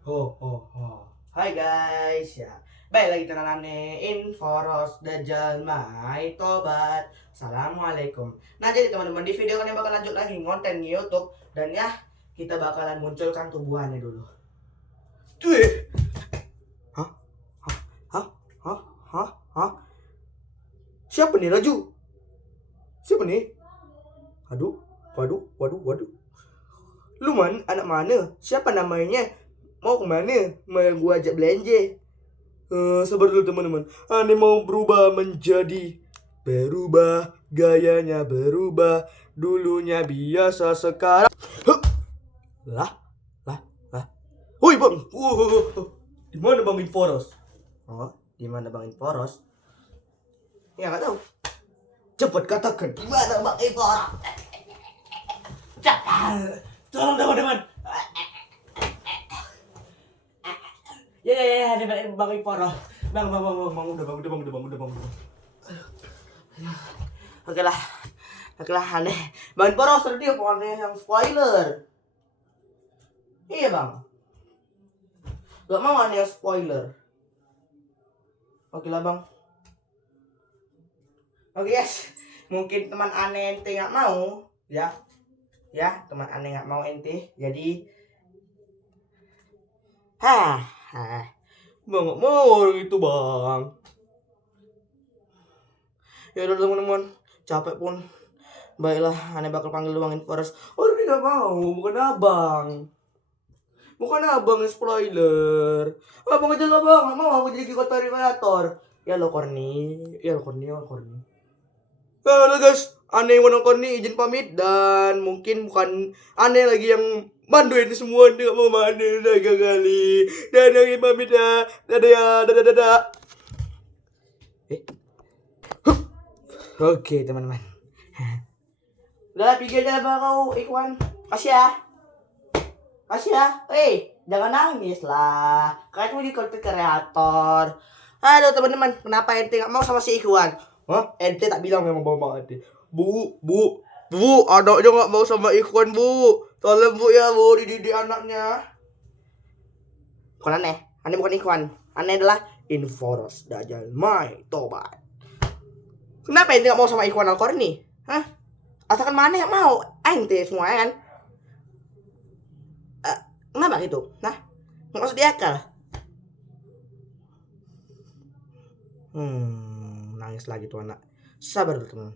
Hai guys, ya. Baik lagi tenanane Inforos Dajjal Mai Tobat. Assalamualaikum. Nah, jadi teman-teman, di video ini bakal lanjut lagi konten di YouTube dan ya kita bakalan munculkan tubuhannya dulu. Tuh. Hah? Hah? Hah? Hah? Hah? Hah? Siapa nih Raju? Siapa nih? Aduh, waduh. Lu anak mana? Siapa namanya? Mau kemana? Mau gua ajak belanja? Sabar dulu teman-teman. Aneh mau berubah, gayanya berubah. Dulunya biasa sekarang. Huh. Lah, lah. Woi bang, di mana bang Inforos? Oh, di mana bang Inforos? Ya nggak tahu. Cepat katakan di mana bang Inforos? Cepat. Tolong teman-teman. Ya, di mana bang Inforos? Bang, udah bang. Oke lah, aneh. Bang Poros tadi pokoknya yang spoiler. Iya bang. Gak mau aneh yang spoiler. Oke lah bang. Oke guys. Mungkin teman aneh ente gak mau. Ya, teman aneh gak mau ente. Jadi Bang gak mau orang itu bang. Ya udah teman-teman. Capek pun. Baiklah, aneh bakal panggil Bang Inforos. Oh, dia gak mau, bukan abang. Bukan abang spoiler. Abang aja lah bang, gak mau aku jadi kota kreator. Ya lo Korni. Halo guys, aneh yang mau Korni izin pamit. Dan mungkin bukan aneh lagi yang mandu ini semua. Dia gak mau mandu lagi kali. Dan yang pamit ya. Dadah ya, dadah. Oke teman-teman. Udah pikir aja lah kau Ikhwan. Kasih ya. Jangan nangis lah. Kan cuma di konten kreator. Aduh teman-teman, kenapa ente gak mau sama si Ikhwan? Hah? Ente tak bilang memang mau ente. Bu, anaknya gak mau sama Ikhwan bu. Tolong bu ya bu, dididik anaknya. Bukan aneh bukan Ikhwan. Aneh adalah Inforos Dajjal Mai Tobat. Kenapa ente gak mau sama Ikhwan Al-Qarni? Hah? Asalkan mana yang mau, ente semua kan? Kenapa gitu? Nah, nggak masuk di akal. Nangis lagi tuh anak. Sabar dulu teman.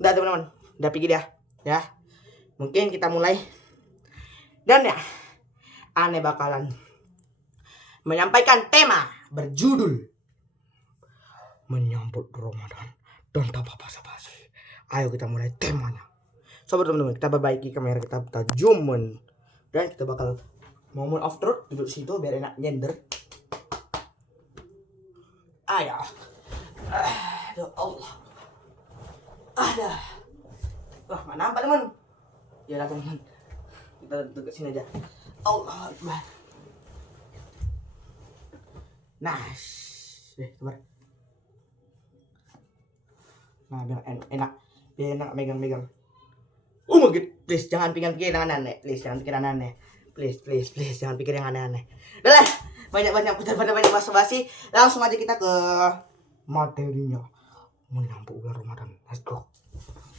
Udah teman-teman, udah pikir ya. Mungkin kita mulai. Dan ya, aneh bakalan menyampaikan tema berjudul menyambut Ramadan dan tanpa basa-basi. Ayo kita mulai temanya. Sabar teman-teman, kita perbaiki kamera kita zoom dan kita bakal moment of truth duduk situ biar enak nyender. Ayo. Aduh Allah. Wah, nggak nampak teman. Ya lah teman. Kita duduk sini aja. Allah Akbar. Nice. Sabar. Nah, biar enak. Biar enak megang. Oh my god, please jangan pikir yang aneh-aneh. Please jangan pikir yang aneh. Please jangan pikir yang aneh-aneh. Udah lah, banyak basa-basi. Langsung aja kita ke materinya. Menyambut bulan Ramadan. Let's go.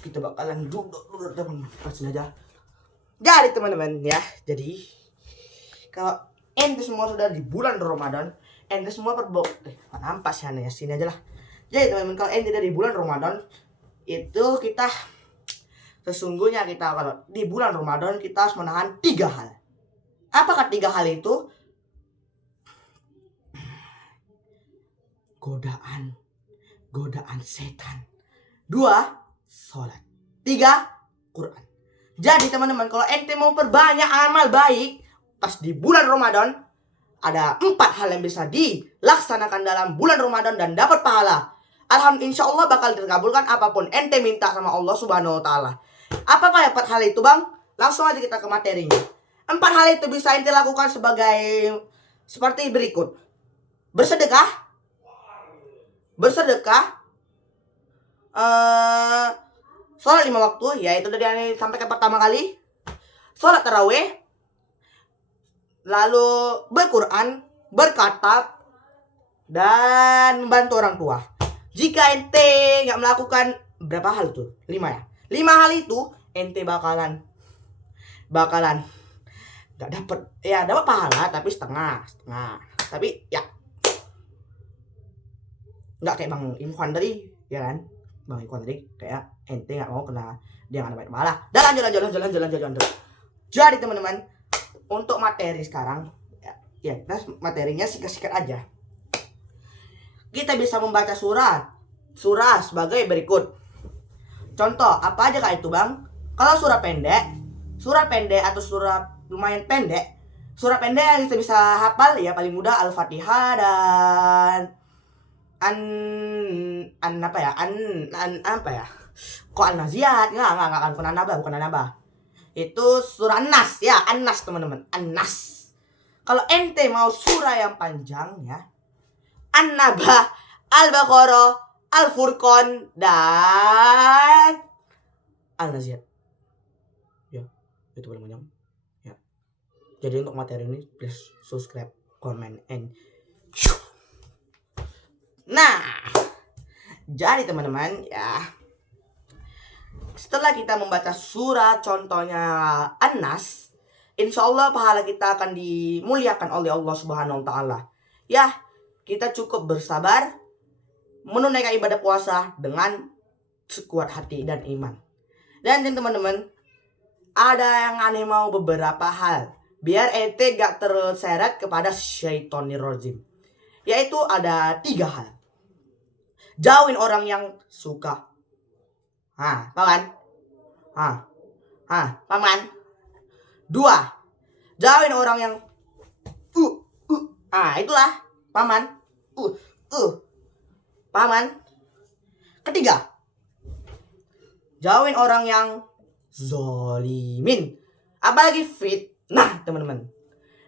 Kita bakalan duduk teman-teman. Kasih aja. Jadi teman-teman ya, jadi kalau ente semua sudah di bulan Ramadan, ente semua nampak sih aneh, sini aja lah. Jadi teman-teman, kalau ente dari bulan Ramadan itu sesungguhnya kita kalau di bulan Ramadan kita harus menahan 3 hal. Apakah 3 hal itu? Godaan setan. 2, sholat. 3, Quran. Jadi teman-teman, kalau ente mau perbanyak amal baik pas di bulan Ramadan, ada 4 hal yang bisa dilaksanakan dalam bulan Ramadan dan dapat pahala. Alhamdulillah, insya Allah bakal dikabulkan apapun ente minta sama Allah Subhanahu Wa Taala. Apa 4 hal itu bang? Langsung aja kita ke materinya. 4 hal itu bisa ente lakukan seperti berikut. Bersedekah, sholat 5 waktu, yaitu dari yang sampaikan pertama kali. sholat tarawih, lalu berquran, berkatab, dan membantu orang tua. Jika ente nggak melakukan berapa hal tuh? 5 ya. 5 hal itu ente bakalan nggak dapat, ya dapat pahala tapi setengah. Tapi ya nggak kayak Bang Ikhwan tadi, ya kan? Bang Ikhwan tadi kayak ente nggak mau kena dia nggak dapat pahala. Dan lanjut. Jadi teman-teman, untuk materi sekarang ya kita materinya sikat-sikat aja. Kita bisa membaca surah sebagai berikut. Contoh, apa aja kak itu bang? Kalau surah pendek atau surah lumayan pendek, surah pendek yang kita bisa hafal ya paling mudah Al-Fatihah dan apa ya? Kok An-Naziat? Enggak, bukan An-Naba. Itu surah An-Nas ya, An-Nas teman-teman, An-Nas. Kalau ente mau surah yang panjang ya, An-Naba, Al-Baqarah, Al-Furqan, dan Al-Naziat. Ya, itu paling panjang. Ya. Jadi untuk materi ini, please subscribe, comment, and nah, jadi teman-teman ya, setelah kita membaca surah contohnya An-Nas, insya Allah pahala kita akan dimuliakan oleh Allah Subhanahu wa Ta'ala. Ya, kita cukup bersabar menunaikan ibadah puasa dengan sekuat hati dan iman. Dan teman-teman, ada yang aneh mau beberapa hal biar ente gak terseret kepada syaitonir rajim. Yaitu ada 3 hal. Jauhin orang yang suka. Paman. Paman. 2. Jauhin orang yang itulah, paman. Paman. 3. Jauhin orang yang zolimin. Apalagi fitnah, teman-teman.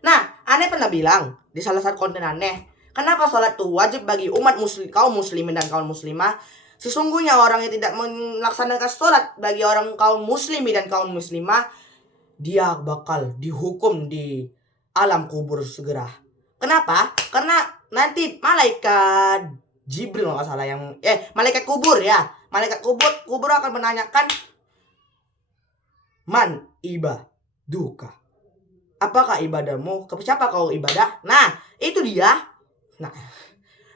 Nah, aneh pernah bilang di salah satu konten aneh, kenapa sholat itu wajib bagi umat muslim, kaum muslimin dan kaum muslimah? Sesungguhnya orang yang tidak melaksanakan sholat bagi orang kaum muslimin dan kaum muslimah, dia bakal dihukum di alam kubur segera. Kenapa? Karena nanti malaikat Jibril nggak salah yang malaikat kubur ya, malaikat kubur akan menanyakan, man ibaduka, apakah ibadahmu, ke siapa kau ibadah? Nah itu dia. Nah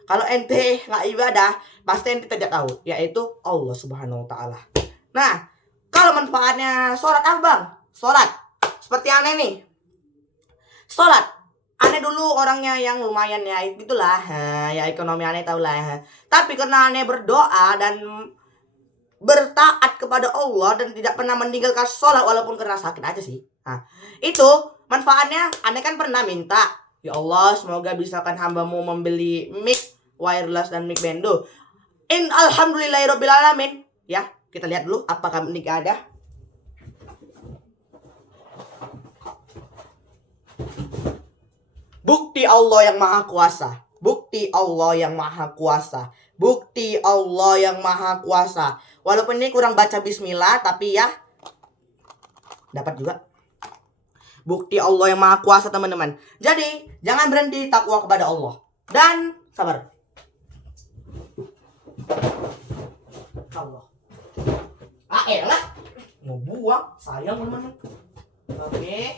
kalau ente nggak ibadah, pasti ente tidak tahu, yaitu Allah Subhanahu wa Ta'ala. Nah, kalau manfaatnya sholat apa bang? Sholat, seperti aneh nih. Sholat, aneh dulu orangnya yang lumayan ya, gitulah, ya ekonomi aneh tau lah. Tapi karena aneh berdoa dan bertaat kepada Allah dan tidak pernah meninggalkan sholat walaupun karena sakit aja sih. Nah, itu manfaatnya. Aneh kan pernah minta, ya Allah semoga bisakan hambamu membeli mic wireless dan mic bendo. Alhamdulillahirobbilalamin. Ya, kita lihat dulu apakah mic ada. Bukti Allah yang maha kuasa. Bukti Allah yang maha kuasa. Bukti Allah yang maha kuasa. Walaupun ini kurang baca bismillah, tapi ya dapat juga. Bukti Allah yang maha kuasa teman-teman. Jadi jangan berhenti takwa kepada Allah. Dan sabar. Allah. Elah. Mau buang, sayang teman-teman. Oke.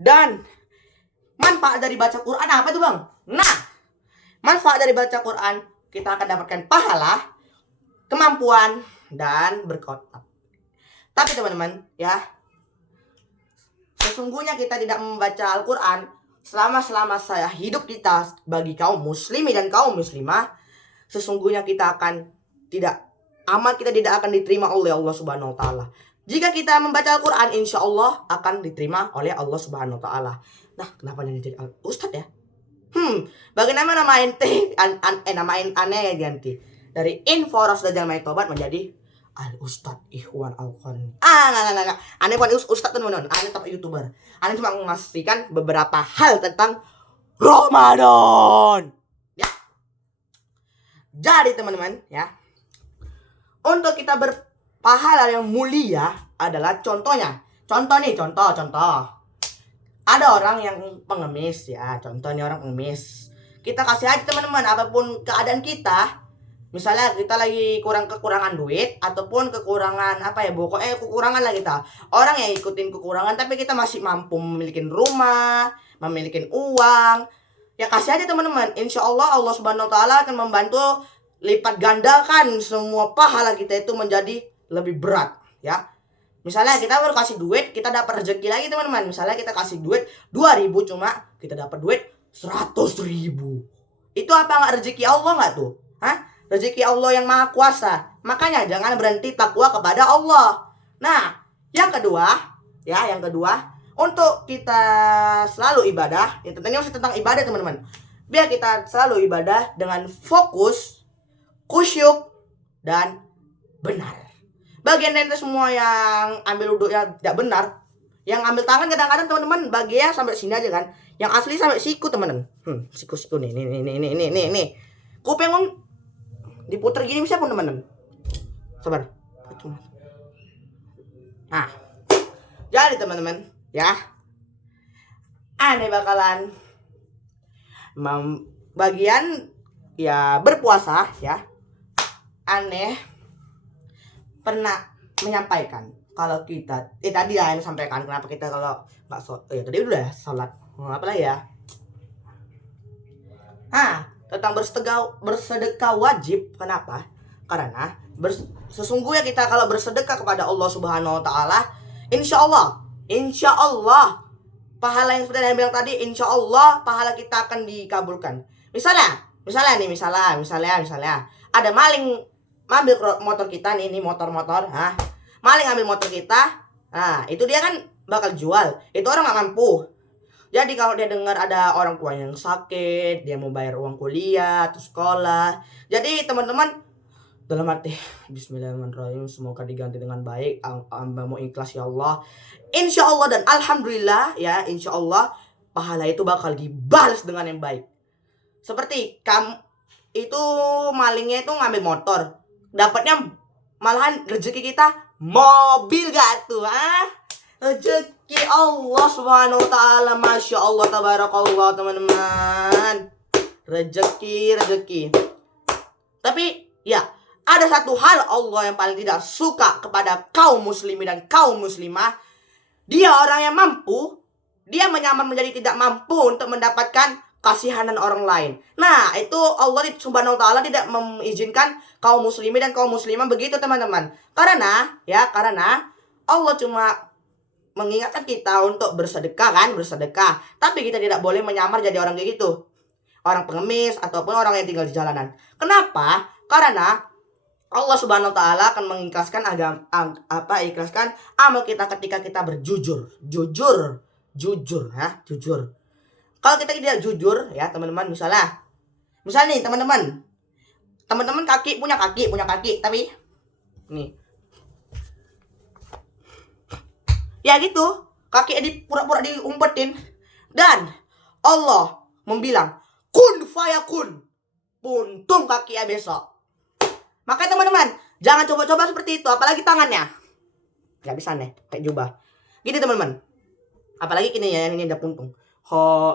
Dan manfaat dari baca Quran apa tuh bang? Nah, manfaat dari baca Quran, kita akan dapatkan pahala, kemampuan, dan berkotab. Tapi teman-teman ya, sesungguhnya kita tidak membaca Al-Quran selama saya hidup kita bagi kaum muslimin dan kaum muslimah, sesungguhnya kita akan amal kita tidak akan diterima oleh Allah Subhanahu wa Ta'ala. Jika kita membaca Al-Quran, insya Allah akan diterima oleh Allah Subhanahu wa Ta'ala. Nah, kenapa jadi Ustadz ya? Bagaimana nama ente? Nama aneh ya ganti dari Inforos Dajjal Main Tobat menjadi Al-Ustadz Ikhwan Al-Qani. Enggak. Aneh bukan Ustadz teman-teman. Aneh top YouTuber. Aneh cuma memastikan beberapa hal tentang Ramadan. Ya. Jadi teman-teman ya, untuk kita berpahala yang mulia adalah contohnya Contoh nih, contoh. Ada orang yang pengemis ya, contohnya orang pengemis. Kita kasih aja teman-teman, apapun keadaan kita. Misalnya kita lagi kekurangan duit ataupun kekurangan apa ya, pokoknya kekurangan lah kita. Orang yang ikutin kekurangan tapi kita masih mampu memiliki rumah, memiliki uang. Ya kasih aja teman-teman. Insya Allah Allah Subhanahu Wa Taala akan membantu lipat gandakan semua pahala kita itu menjadi lebih berat ya. Misalnya kita baru kasih duit, kita dapat rezeki lagi teman-teman. Misalnya kita kasih duit 2.000 cuma kita dapat duit 100.000. Itu apa nggak rezeki Allah nggak tuh? Hah? Rezeki Allah yang maha kuasa. Makanya jangan berhenti takwa kepada Allah. Nah, yang kedua, untuk kita selalu ibadah, ya tentunya masih tentang ibadah teman-teman. Biar kita selalu ibadah dengan fokus, khusyuk, dan benar. Bagian ente semua yang ambil wudhunya tidak benar, yang ambil tangan kadang-kadang teman-teman bagian sampai sini aja kan, yang asli sampai siku teman-teman. Siku nih. Kuping diputer gini bisa pun teman-teman. Sabar. Nah, jadi teman-teman ya, aneh bakalan bagian ya berpuasa ya. Aneh pernah menyampaikan kalau kita tadi ya yang sampaikan kenapa kita kalau nggak tadi udah sholat apa lah ya, tentang bersedekah wajib. Kenapa? Karena sesungguhnya kita kalau bersedekah kepada Allah Subhanahu Wa Taala, insya Allah pahala yang seperti yang bilang tadi, insya Allah pahala kita akan dikabulkan. Misalnya ada maling ngambil motor kita nih motor, maling ngambil motor kita, itu dia kan bakal jual, itu orang nggak mampu. Jadi kalau dia dengar ada orang tua yang sakit, dia mau bayar uang kuliah atau sekolah, jadi teman-teman dalam hati Bismillahirrahmanirrahim, semoga diganti dengan baik, amba mau ikhlas ya Allah, insya Allah dan alhamdulillah ya, insya Allah pahala itu bakal dibalas dengan yang baik. Seperti kamu itu malingnya itu ngambil motor, dapatnya malahan rezeki kita mobil gak tuh, rezeki Allah Subhanahu Wa Taala, masya Allah tabarakallah teman-teman, rezeki. Tapi ya ada satu hal Allah yang paling tidak suka kepada kaum muslimin dan kaum muslimah, dia orang yang mampu, dia menyamar menjadi tidak mampu untuk mendapatkan kasihanan orang lain. Nah, itu Allah Subhanahu Wa Taala tidak mengizinkan kaum muslimin dan kaum muslimah begitu teman-teman. Karena Allah cuma mengingatkan kita untuk bersedekah. Tapi kita tidak boleh menyamar jadi orang kayak gitu, orang pengemis ataupun orang yang tinggal di jalanan. Kenapa? Karena Allah Subhanahu Wa Taala akan mengikhlaskan ikhlaskan amal kita ketika kita berjujur. Jujur. Kalau kita tidak jujur ya teman-teman, misalnya nih teman-teman punya kaki tapi nih ya gitu, kaki pura-pura diumpetin, dan Allah membilang kun fayakun, puntung kaki ya besok. Makanya teman-teman jangan coba-coba seperti itu, apalagi tangannya nggak bisa nih kayak jubah gini teman-teman, apalagi gini ya, ini ada puntung.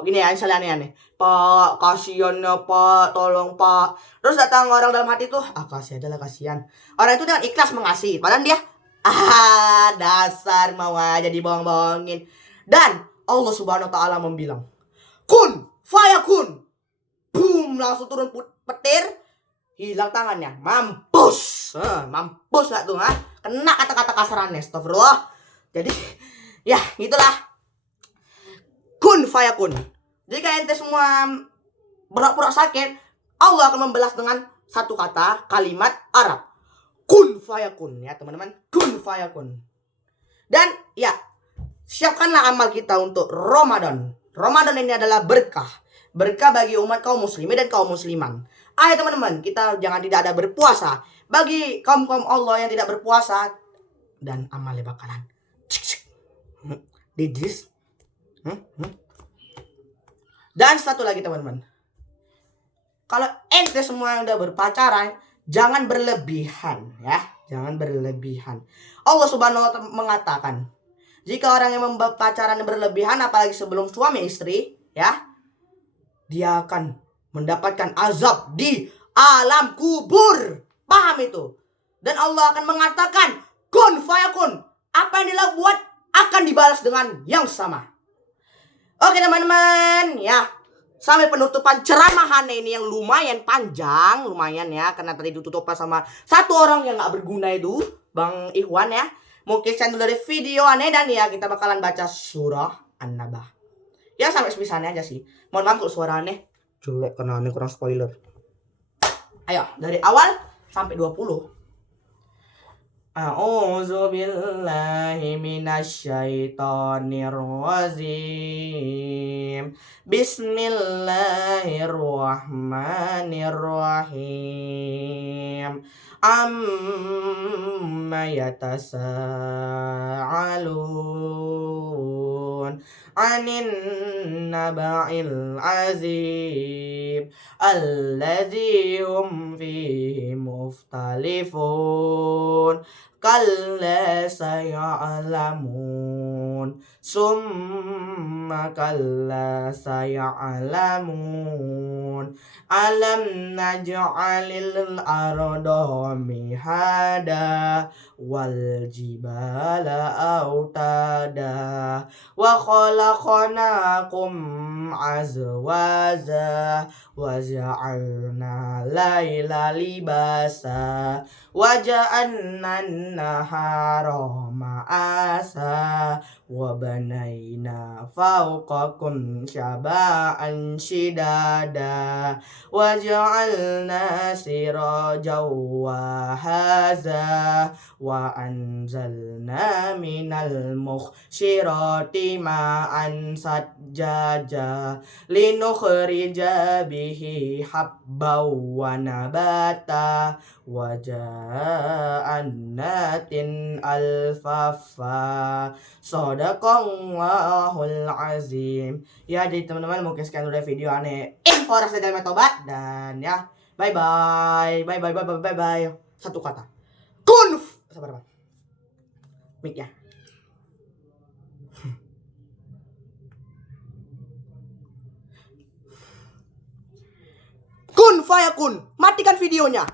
Gini ya, misalnya aneh-aneh, Pak, kasihan ya Pak, tolong Pak. Terus datang orang dalam hati tuh, kasih aja lah, kasihan. Orang itu dengan ikhlas mengasihi, padahal dia, dasar mau aja dibohong-bohongin. Dan Allah Subhanahu Wa Taala membilang, kun, fayakun. Boom, langsung turun petir, hilang tangannya, mampus gak tuh, kena kata-kata kasarannya, astagfirullah. Jadi, ya gitulah. Kun fayakun. Jika ente semua pura-pura sakit, Allah akan membalas dengan satu kata, kalimat Arab, kun fayakun ya teman-teman, kun fayakun. Dan ya, siapkanlah amal kita untuk Ramadan. Ramadan ini adalah berkah bagi umat kaum muslimin dan kaum musliman. Ayo teman-teman, kita jangan tidak ada berpuasa. Bagi kaum Allah yang tidak berpuasa, dan amalnya bakalan didis. Dan satu lagi teman-teman, kalau ente semua yang udah berpacaran, jangan berlebihan ya, jangan berlebihan. Allah Subhanahu Wa Taala mengatakan, Jika orang yang pacaran berlebihan, apalagi sebelum suami istri, ya, dia akan mendapatkan azab di alam kubur. Paham itu? Dan Allah akan mengatakan, kun fayakun. Apa yang dia buat akan dibalas dengan yang sama. Oke teman-teman, ya. Sampai penutupan ceramahan ini yang lumayan panjang, lumayan ya, karena tadi ditutup sama satu orang yang gak berguna itu, Bang Ikhwan ya. Mungkin saya dari video aneh dan ya kita bakalan baca surah An-Naba. Ya sampai sebisanya aja sih. Mohon maaf kalau suara aneh jelek karena aneh kurang spoiler. Ayo dari awal sampai 20. A'udzu billahi minasyaitonir rajim. Bismillahirrahmanirrahim. Amma yatasaalun 'anin naba'il azim alladzi hum fihi muftalifun. Kalla saya'lamun summa kalla saya'lamun alam naj'alil arda mihada wal jibala autada wa khalaqnakum azwaja wa ja'alna laila libasa wa ja'alna nahara ma'asa wa banaina fawqakum syaba'an shidada wa ja'alna sirajaw wa haza wa anzalna minal mukhshirati ma'an sajjaja linukhrija bihi habbaw wa nabata wa ja'annatin alfafa. Shadaqallahul azim. Ya jadi teman-teman mungkin sekian dulu video aneh info rasa dan tobat. Dan ya bye bye. Bye bye bye bye bye bye. Satu kata kun. Sabar bang, mic ya. Kun fayakun. Matikan videonya.